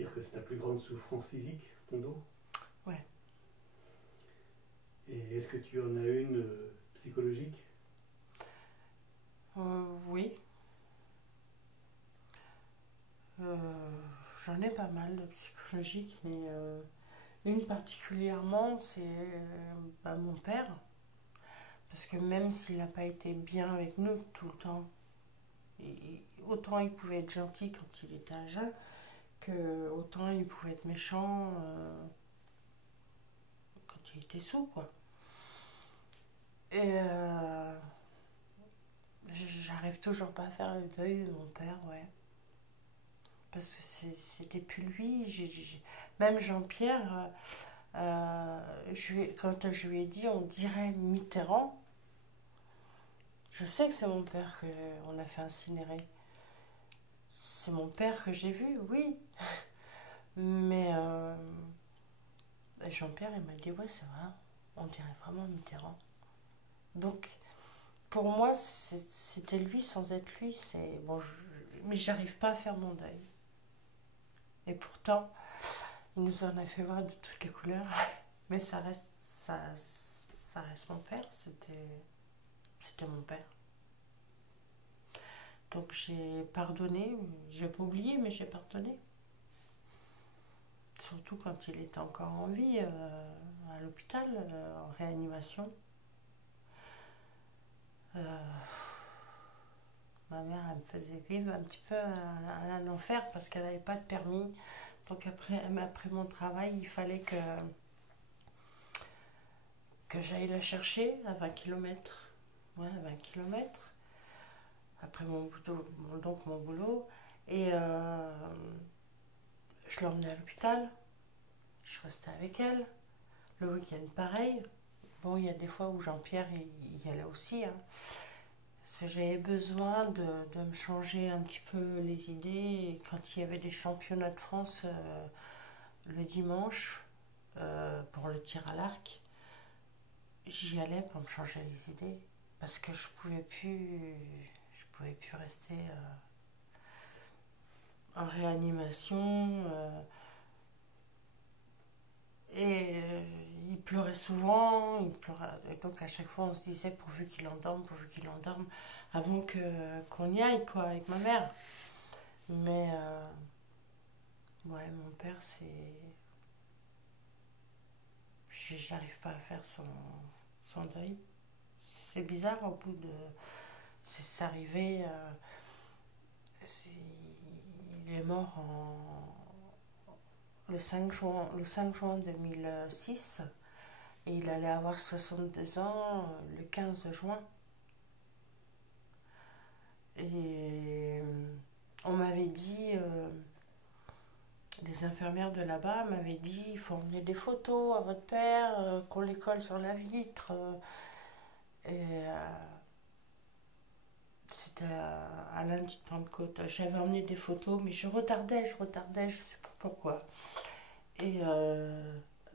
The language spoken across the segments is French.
dire que c'est ta plus grande souffrance physique, ton dos? Ouais. Et est-ce que tu en as une psychologique? Oui. Euh, J'en ai pas mal de psychologiques, mais une particulièrement, c'est mon père. Parce que même s'il n'a pas été bien avec nous tout le temps, autant il pouvait être gentil quand il était à jeun, que autant il pouvait être méchant quand il était sous, quoi. Et j'arrive toujours pas à faire le deuil de mon père, ouais. Parce que c'était plus lui. Même Jean-Pierre, quand je lui ai dit on dirait Mitterrand, je sais que c'est mon père qu'on a fait incinérer. C'est mon père que j'ai vu, oui. Mais Jean-Pierre, il m'a dit ouais, c'est vrai, on dirait vraiment Mitterrand. Donc, pour moi, c'était lui sans être lui. Bon, mais j'arrive pas à faire mon deuil. Et pourtant, il nous en a fait voir de toutes les couleurs. Mais ça, ça reste mon père. C'était mon père. Donc j'ai pardonné. J'ai pas oublié, mais j'ai pardonné. Surtout quand il était encore en vie, à l'hôpital, en réanimation. Ma mère, elle me faisait vivre un petit peu un enfer parce qu'elle n'avait pas de permis. Donc après mon travail, il fallait que j'aille la chercher à 20 km. Ouais, à 20 km. Après mon boulot. Et je l'emmenais à l'hôpital. Je restais avec elle. Le week-end, pareil. Bon, il y a des fois où Jean-Pierre il y allait aussi. Hein. Parce que j'avais besoin de me changer un petit peu les idées. Et quand il y avait des championnats de France le dimanche pour le tir à l'arc, j'y allais pour me changer les idées. Parce que je pouvais plus rester en réanimation. Et il pleurait souvent, et donc à chaque fois on se disait pourvu qu'il endorme, avant qu'on y aille, quoi, avec ma mère. Mais ouais, mon père, j'arrive pas à faire son deuil. C'est bizarre, au bout de. C'est arrivé. Il est mort le 5 juin 2006 et il allait avoir 62 ans le 15 juin. Et on m'avait dit, les infirmières de là-bas m'avaient dit, il faut emmener des photos à votre père, qu'on les colle sur la vitre. Et c'était à lundi de Pentecôte. J'avais emmené des photos, mais je retardais, je sais pas pourquoi. Et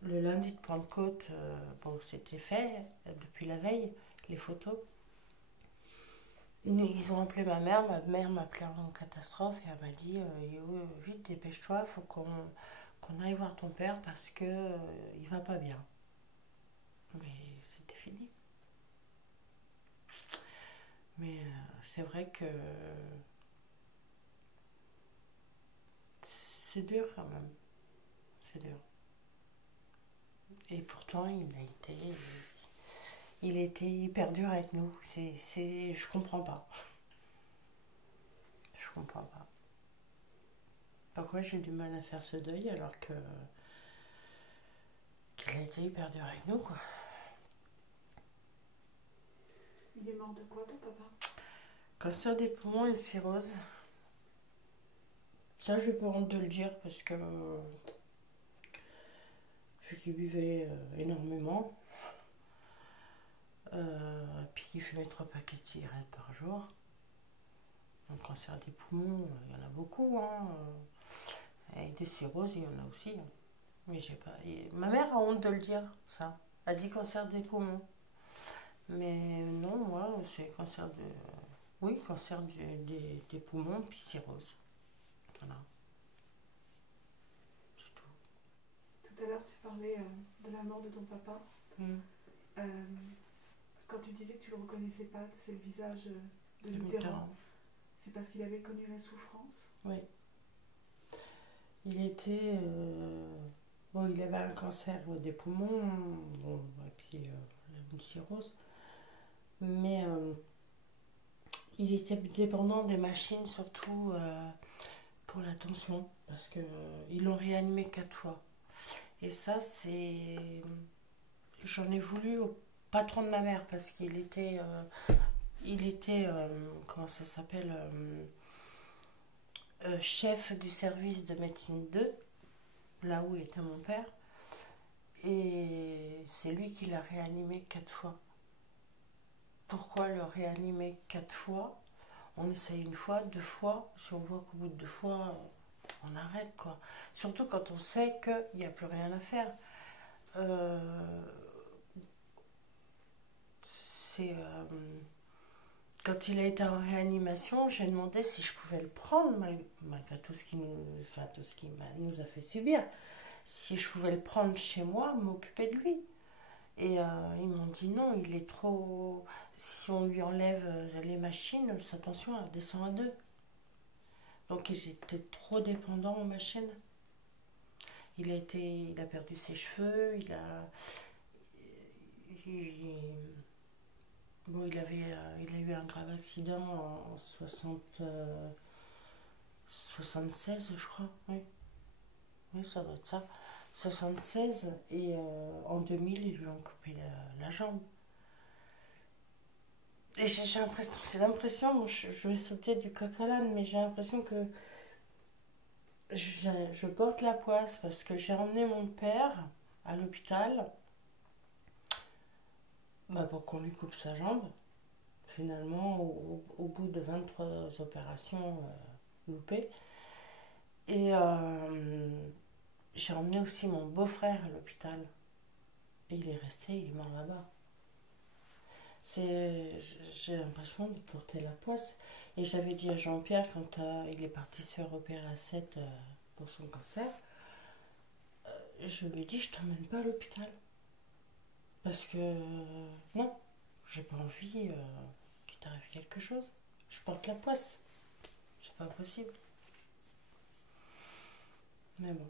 le lundi de Pentecôte, bon, c'était fait depuis la veille, les photos. Ils ont appelé ma mère m'a appelé en catastrophe et elle m'a dit vite, dépêche-toi, il faut qu'on aille voir ton père parce que il va pas bien. Mais c'était fini. Mais c'est vrai que c'est dur quand même. C'est dur. Et pourtant, il était hyper dur avec nous. Je comprends pas. Je comprends pas. Pourquoi j'ai du mal à faire ce deuil alors qu'il a été hyper dur avec nous, quoi. Il est mort de quoi, ton papa? Cancer des poumons et cirrhose. Ça, j'ai pas honte de le dire parce que vu qu'il buvait énormément, puis qu'il fumait 3 paquets de cigarettes par jour. Un cancer des poumons, il y en a beaucoup, hein. Et des cirrhoses, il y en a aussi. Hein. Mais j'ai pas. Ma mère a honte de le dire, ça. Elle dit cancer des poumons. Mais non, moi, c'est cancer de. Oui, cancer des poumons, puis cirrhose. Voilà. parlais de la mort de ton papa. Mm. Quand tu disais que tu le reconnaissais pas, c'est le visage de De Mitterrand. Mitterrand. C'est parce qu'il avait connu la souffrance. Oui. Il était. Bon, il avait un cancer des poumons, bon, et puis une cirrhose. Mais il était dépendant des machines, surtout pour la tension, parce qu'ils l'ont réanimé 4 fois. Et ça, c'est. J'en ai voulu au patron de ma mère, parce qu'il était. Comment ça s'appelle chef du service de médecine 2, là où était mon père. Et c'est lui qui l'a réanimé 4 fois. Pourquoi le réanimer 4 fois? On essaye une fois, 2 fois. Si on voit qu'au bout de 2 fois, on arrête, quoi. Surtout quand on sait qu'il n'y a plus rien à faire. Quand il a été en réanimation, j'ai demandé si je pouvais le prendre, malgré tout ce qui nous a fait subir. Si je pouvais le prendre chez moi, m'occuper de lui. Et ils m'ont dit non, il est trop. Si on lui enlève les machines, sa tension elle descend à 2. Donc j'étais trop dépendant aux machines. Il a perdu ses cheveux, il a eu un grave accident en 76, je crois. Oui, ça doit être ça. 76 et en 2000 ils lui ont coupé la jambe. Et j'ai l'impression, je vais sauter du coq à l'âne, mais j'ai l'impression que je porte la poisse parce que j'ai emmené mon père à l'hôpital pour qu'on lui coupe sa jambe. Finalement, au bout de 23 opérations loupées. Et j'ai emmené aussi mon beau-frère à l'hôpital. Et il est resté, il est mort là-bas. J'ai l'impression de porter la poisse. Et j'avais dit à Jean-Pierre, quand il est parti se faire opérer à 7 pour son cancer, je lui ai dit, je t'emmène pas à l'hôpital. Parce que, non, j'ai pas envie qu'il t'arrive quelque chose. Je porte la poisse. C'est pas possible. Mais bon.